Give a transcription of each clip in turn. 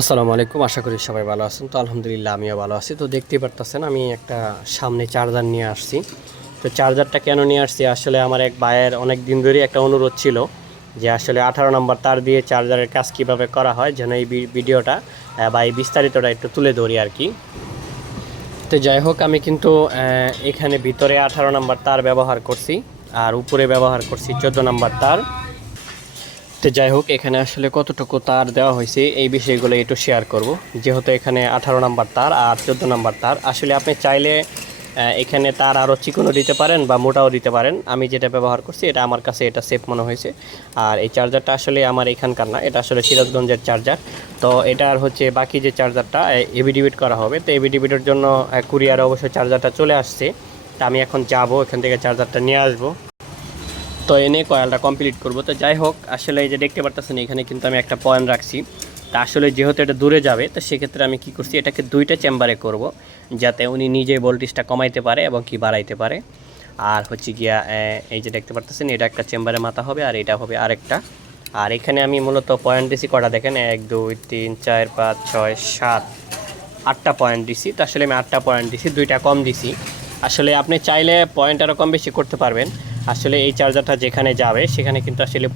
আসসালামু আলাইকুম। আশা করি সবাই ভালো আছেন। তো আলহামদুলিল্লাহ আমিও ভালো আছি। তো দেখতেই পারতেছেন আমি একটা সামনে চার্জার নিয়ে আসছি। তো চার্জারটা কেন নিয়ে আসছি, আসলে আমার এক ভাইয়ের অনেক দিন ধরেই একটা অনুরোধ ছিল যে আসলে 18 নম্বর তার দিয়ে চার্জারের কাজ কিভাবে করা হয়, যেন এই ভিডিওটা বা এই বিস্তারিতটা একটু তুলে ধরি আর কি। তো যাই হোক, আমি কিন্তু এখানে ভিতরে 18 নম্বর তার ব্যবহার করছি, আর উপরে ব্যবহার করছি 14 নম্বর তার। তো যাই হোক, এখানে আসলে কতটুকু তার দেওয়া হয়েছে এই বিষয়গুলো একটু শেয়ার করব। যেহেতু এখানে 18 নাম্বার তার আর 14 নাম্বার তার, আসলে আপনি চাইলে এখানে তার আরও চিকনও দিতে পারেন বা মোটাও দিতে পারেন। আমি যেটা ব্যবহার করছি এটা আমার কাছে এটা সেফ মনে হয়েছে। আর এই চার্জারটা আসলে আমার এখানকার না, এটা আসলে সিরাজগঞ্জের চার্জার। তো এটার হচ্ছে বাকি যে চার্জারটা এভিডিবিট করা হবে, তো এভিডিবিটের জন্য কুরিয়ারে অবশ্যই চার্জারটা চলে আসছে। তা আমি এখন যাব এখান থেকে চার্জারটা নিয়ে আসবো, তো এনে কয়েলটা কমপ্লিট করব। তো যাই হোক, আসলে এই যে দেখতে পারতেছেন এখানে কিন্তু আমি একটা পয়েন্ট রাখছি। তা আসলে যেহেতু এটা দূরে যাবে, তো সেক্ষেত্রে আমি কি করছি, এটাকে দুইটা চেম্বারে করব, যাতে উনি নিজে ভোল্টেজটা কমাইতে পারে এবং কি বাড়াইতে পারে। আর হচ্ছে গিয়া এই যে দেখতে পারতেছেন এটা একটা চেম্বারে মাথা হবে আর এটা হবে আরেকটা। আর এখানে আমি মূলত পয়েন্ট দিছি কটা দেখেন, 1 2 3 4 5 6 7 8টা পয়েন্ট দিছি। তো আসলে আমি 8টা পয়েন্ট দিছি, দুইটা কম দিছি। আসলে আপনি চাইলে পয়েন্ট আরও কম বেশি করতে পারবেন। আসলে এই চার্জারটা যেখানে যাবে সেখানে কিন্তু আসলে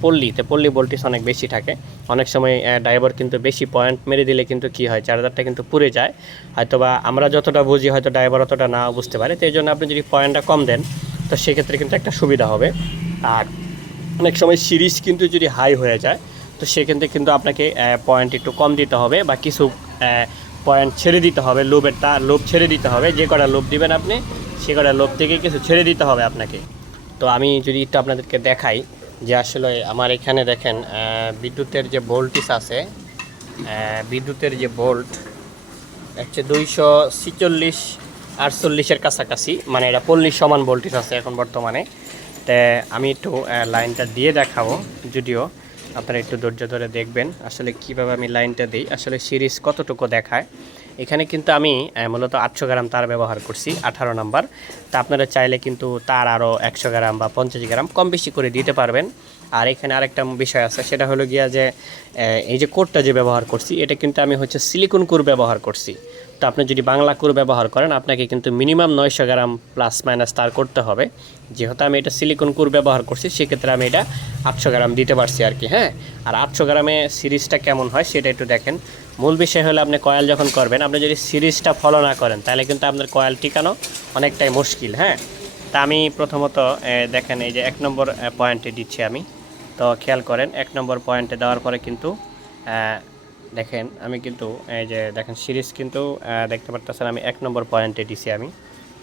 পল্লী ভোল্টেজ অনেক বেশি থাকে। অনেক সময় ড্রাইভার কিন্তু বেশি পয়েন্ট মেরে দিলে কিন্তু কি হয়, চার্জারটা কিন্তু পুড়ে যায়। হয়তোবা আমরা যতটা বুঝি হয়তো ড্রাইভার অতটা না বুঝতে পারে। তো এই জন্য আপনি যদি পয়েন্টটা কম দেন, তো সেক্ষেত্রে কিন্তু একটা সুবিধা হবে। আর অনেক সময় সিরিজ কিন্তু যদি হাই হয়ে যায়, তো সেক্ষেত্রে কিন্তু আপনাকে পয়েন্ট একটু কম দিতে হবে বা কিছু পয়েন্ট ছেড়ে দিতে হবে। লোভ ছেড়ে দিতে হবে, যে কটা লোভ দিবেন আপনি সে কটা লোভ থেকে কিছু ছেড়ে দিতে হবে আপনাকে। তো আমি যদি একটু আপনাদেরকে দেখাই যে আসলে আমার এখানে দেখেন বিদ্যুতের যে ভোল্টেজ আছে, বিদ্যুতের যে ভোল্ট হচ্ছে 246 48-এর কাছাকাছি, মানে এটা 40 সমান ভোল্টেজ আছে এখন বর্তমানে। তো আমি একটু লাইনটা দিয়ে দেখাবো, যদিও আপনারা একটু ধৈর্য ধরে দেখবেন আসলে কিভাবে আমি লাইনটা দিই, আসলে সিরিজ কতটুকু দেখায়। এখানে কিন্তু আমি মূলত 800 গ্রাম তার ব্যবহার করছি 18 নাম্বার। তা আপনারা চাইলে কিন্তু তার আরও 100 গ্রাম বা 50 গ্রাম কম বেশি করে দিতে পারবেন। আর এখানে আরেকটা বিষয় আছে, সেটা হলো গিয়া যে এই যে কোরটা যে ব্যবহার করছি, এটা কিন্তু আমি হচ্ছে সিলিকন কোর ব্যবহার করছি। তো আপনি যদি বাংলা কোর ব্যবহার করেন, আপনাকে কিন্তু মিনিমাম 900 গ্রাম প্লাস মাইনাস তার করতে হবে। যেহেতু আমি এটা সিলিকন কোর ব্যবহার করছি, সেক্ষেত্রে আমি এটা 800 গ্রাম দিতে পারছি আর কি। হ্যাঁ, আর 800 গ্রামে সিরিজটা কেমন হয় সেটা একটু দেখেন। মূল বিষয় হলো আপনি কয়েল যখন করবেন, আপনি যদি সিরিজটা ফলো না করেন তাহলে কিন্তু আপনার কয়েল টিকানো অনেকটাই মুশকিল। হ্যাঁ, তা আমি প্রথমত দেখেন এই যে 1 নম্বর পয়েন্টে দিচ্ছি আমি। তো খেয়াল করেন 1 নম্বর পয়েন্টে দেওয়ার পরে কিন্তু দেখেন আমি কিন্তু এই যে দেখেন সিরিজ কিন্তু দেখতে পারতেছেন আমি 1 নম্বর পয়েন্টে দিছি আমি।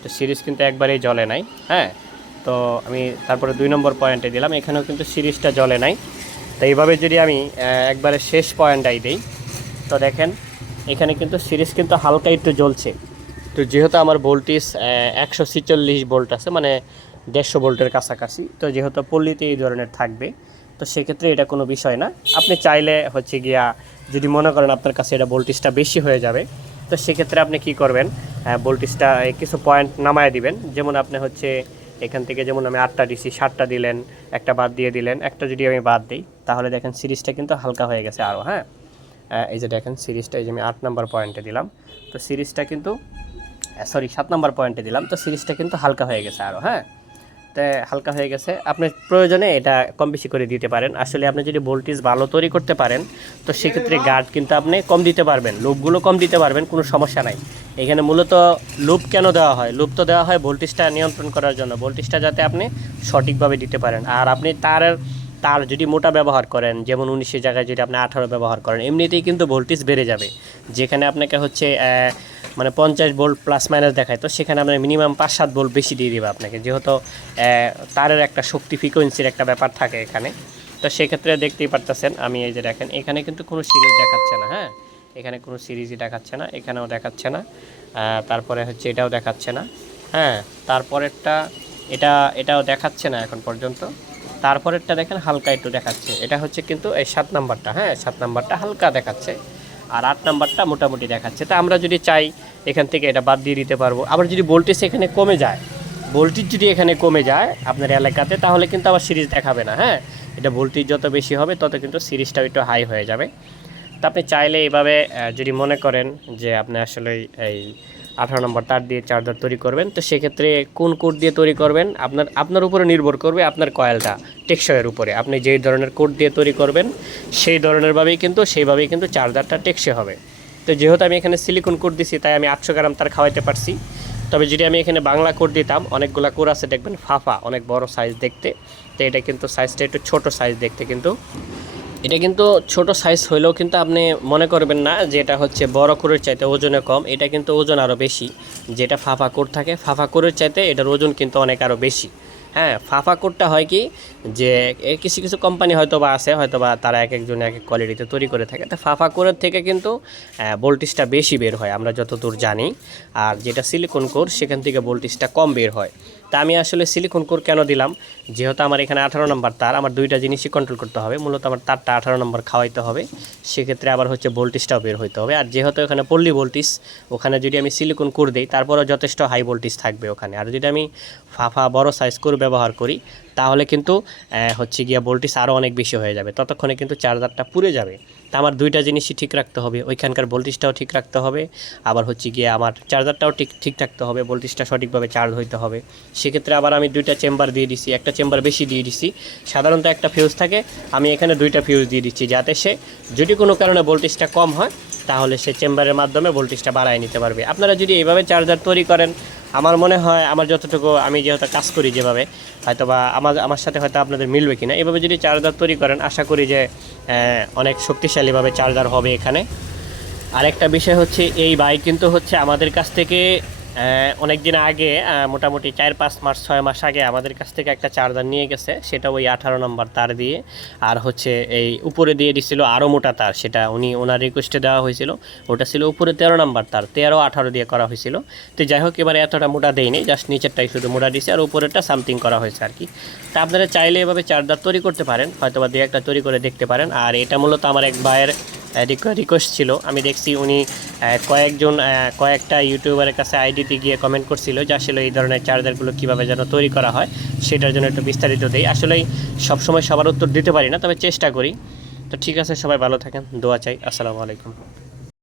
তো সিরিজ কিন্তু একবারেই জ্বলে নাই। হ্যাঁ, তো আমি তারপরে 2 নম্বর পয়েন্টে দিলাম, এখানেও কিন্তু সিরিজটা জ্বলে নাই। তো এইভাবে যদি আমি একবারে শেষ পয়েন্টটাই দিই, তো দেখেন এখানে কিন্তু সিরিজ কিন্তু হালকা একটু জ্বলছে। তো যেহেতু আমার ভোল্টেজ 146 ভোল্ট আছে, মানে 150 ভোল্টের কাছাকাছি, তো যেহেতু পল্লীতে এই ধরনের থাকবে, তো সেক্ষেত্রে এটা কোনো বিষয় না। আপনি চাইলে হচ্ছে গিয়া যদি মনে করেন আপনার কাছে এটা ভোল্টেজটা বেশি হয়ে যাবে, তো সেক্ষেত্রে আপনি কি করবেন, ভোল্টেজটা কিছু পয়েন্ট নামায় দিবেন। যেমন আপনি হচ্ছে এখান থেকে যেমন আমি 8টা দিছি, 7টা দিলেন, একটা বাদ দিয়ে দিলেন, একটা যদি আমি বাদ দিই, তাহলে দেখেন সিরিজটা কিন্তু হালকা হয়ে গেছে আরও। হ্যাঁ, এই যে দেখেন সিরিজটা, এই যে আমি 8 নম্বর পয়েন্টে দিলাম, তো সিরিজটা কিন্তু 7 নম্বর পয়েন্টে দিলাম, তো সিরিজটা কিন্তু হালকা হয়ে গেছে আরও। হ্যাঁ, তো হালকা হয়ে গেছে, আপনি প্রয়োজনে এটা কম বেশি করে দিতে পারেন। আসলে আপনি যদি ভোল্টেজ ভালো তৈরি করতে পারেন, তো সেক্ষেত্রে গার্ড কিন্তু আপনি কম দিতে পারবেন, লুপগুলো কম দিতে পারবেন, কোনো সমস্যা নাই। এখানে মূলত লুপ কেন দেওয়া হয়, লুপ তো দেওয়া হয় ভোল্টেজটা নিয়ন্ত্রণ করার জন্য, ভোল্টেজটা যাতে আপনি সঠিকভাবে দিতে পারেন। আর আপনি তার যদি মোটা ব্যবহার করেন, যেমন 19-এর জায়গায় যদি আপনি 18 ব্যবহার করেন, এমনিতেই কিন্তু ভোল্টেজ বেড়ে যাবে। যেখানে আপনাকে হচ্ছে মানে 50 ভোল্ট প্লাস মাইনাস দেখায়, তো সেখানে আপনার মিনিমাম 5-7 ভোল্ট বেশি দিয়ে দেবে আপনাকে, যেহেতু তারের একটা শক্তি ফ্রিকোয়েন্সির একটা ব্যাপার থাকে এখানে। তো সেক্ষেত্রে দেখতেই পারতেছেন আমি এই যে দেখেন এখানে কিন্তু কোনো সিরিজ দেখাচ্ছে না। হ্যাঁ, এখানে কোনো সিরিজই দেখাচ্ছে না, এখানেও দেখাচ্ছে না, তারপরে হচ্ছে এটাও দেখাচ্ছে না। হ্যাঁ, তারপরেরটা এটাও দেখাচ্ছে না এখন পর্যন্ত। তারপরেরটা দেখেন হালকা একটু দেখাচ্ছে, এটা হচ্ছে কিন্তু এই 7 নাম্বারটা। হ্যাঁ, 7 নাম্বারটা হালকা দেখাচ্ছে, আর 8 নাম্বারটা মোটামুটি দেখাচ্ছে। তা আমরা যদি চাই এখান থেকে এটা বাদ দিয়ে দিতে পারবো। আবার যদি ভোল্টেজ এখানে কমে যায়, ভোল্টেজ যদি এখানে কমে যায় আপনার এলাকাতে, তাহলে কিন্তু আবার সিরিজ দেখাবে না। হ্যাঁ, এটা ভোল্টেজ যত বেশি হবে তত কিন্তু সিরিজটাও একটু হাই হয়ে যাবে। তো আপনি চাইলে এইভাবে যদি মনে করেন যে আপনি আসলে এই 18 নম্বর তার দিয়ে চার্জার তৈরি করবেন, তো সেক্ষেত্রে কোন কোড দিয়ে তৈরি করবেন আপনার উপরে নির্ভর করবে, আপনার কয়েলটা টেকসইয়ের উপরে। আপনি যেই ধরনের কোড দিয়ে তৈরি করবেন সেইভাবেই কিন্তু চার্জারটা টেকসই হবে। তো যেহেতু আমি এখানে সিলিকন কোড দিছি, তাই আমি 800 গ্রাম তার খাওয়াইতে পারছি। তবে যদি আমি এখানে বাংলা কোড দিতাম, অনেকগুলো কোড আছে দেখবেন ফাফা, অনেক বড় সাইজ দেখতে। তো এটা কিন্তু সাইজটা একটু ছোট সাইজ দেখতে, কিন্তু এটা কিন্তু ছোট সাইজ হইলেও কিন্তু আপনি মনে করবেন না যে এটা হচ্ছে বড় কোরের চাইতে ওজনে কম। এটা কিন্তু ওজন আরও বেশি। যেটা ফাফা কোর থাকে, ফাফা কোরের চাইতে এটার ওজন কিন্তু অনেক আরও বেশি। হ্যাঁ, ফাফা কোরটা হয় কি যে কিছু কিছু কোম্পানি হয়তো বা তারা এক একজন এক এক কোয়ালিটিতে তৈরি করে থাকে। তো ফাফা কোরের থেকে কিন্তু ভোল্টেজটা বেশি বের হয় আমরা যতদূর জানি। আর যেটা সিলিকন কোর, সেখান থেকে ভোল্টেজটা কম বের হয়। তা আমি আসলে সিলিকন কোর কেন দিলাম, যেহেতু আমার এখানে 18 নম্বর তার, আমার দুইটা জিনিসই কন্ট্রোল করতে হবে। মূলত আমার তারটা 18 নম্বর খাওয়াইতে হবে, সেক্ষেত্রে আবার হচ্ছে ভোল্টেজটাও বের হইতে হবে। আর যেহেতু এখানে পল্লী ভোল্টেজ, ওখানে যদি আমি সিলিকন কোর দিই তারপরেও যথেষ্ট হাই ভোল্টেজ থাকবে ওখানে। আর যদি আমি ফাফা বড় সাইজ কোর ব্যবহার করি, তাহলে কিন্তু হচ্ছে গিয়া ভোল্টেজ আরও অনেক বেশি হয়ে যাবে, ততক্ষণে কিন্তু চার্জারটা পুড়ে যাবে। তা আমার দুইটা জিনিসই ঠিক রাখতে হবে, ওইখানকার ভোল্টেজটাও ঠিক রাখতে হবে, আবার হচ্ছে গিয়ে আমার চার্জারটাও ঠিক থাকতে হবে, ভোল্টেজটা সঠিকভাবে চার্জ হইতে হবে। সেক্ষেত্রে আবার আমি দুইটা চেম্বার দিয়ে দিছি, একটা চেম্বার বেশি দিয়ে দিছি। সাধারণত একটা ফিউজ থাকে, আমি এখানে দুইটা ফিউজ দিয়ে দিচ্ছি, যাতে সে যদি কোনো কারণে ভোল্টেজটা কম হয় তাহলে সে চেম্বারের মাধ্যমে ভোল্টেজটা বাড়ায় নিতে পারবে। আপনারা যদি এইভাবে চার্জার তৈরি করেন, আমার মনে হয় আমি যেহেতু কাজ করি যেভাবে, হয়তো বা আমার সাথে হয়তো আপনাদের মিলবে কিনা, এভাবে যদি চার্জার তৈরি করেন আশা করি যে অনেক শক্তিশালীভাবে চার্জার হবে এখানে। আরেকটা বিষয় হচ্ছে, এই বাইক কিন্তু হচ্ছে আমাদের কাছ থেকে অনেক দিন আগে, মোটামুটি 4-5 মাস 6 মাস আগে আমাদের কাছ থেকে একটা চার্জার নিয়ে গেছে, সেটা ওই 18 নম্বর তার দিয়ে। আর হচ্ছে এই উপরে দিয়ে দিছিল আরও মোটা তার, সেটা ওনার রিকোয়েস্টে দেওয়া হয়েছিল। ওটা ছিল উপরে 13 নম্বর তার, 13-18 দিয়ে করা হয়েছিল। তো যাই হোক, এবারে এতটা মোটা দেয়নি, জাস্ট নিচেরটাই শুধু মোটা দিয়েছে, আর উপরেরটা সামথিং করা হয়েছে আর কি। তা আপনারা চাইলে এভাবে চার্জার তৈরি করতে পারেন, হয়তো বা 2-1টা তৈরি করে দেখতে পারেন। আর এটা মূলত আমার এক ভাইয়ের রিকোয়েস্ট ছিল। আমি দেখছি উনি কয়েকটা ইউটিউবারের কাছে আইডিতে গিয়ে কমেন্ট করছিল যে আসলে এই ধরনের চার্জারগুলো কীভাবে যেন তৈরি করা হয়, সেটার জন্য একটু বিস্তারিত দেই। আসলেই সবসময় সবার উত্তর দিতে পারি না, তবে চেষ্টা করি। তো ঠিক আছে, সবাই ভালো থাকেন, দোয়া চাই। আসসালামু আলাইকুম।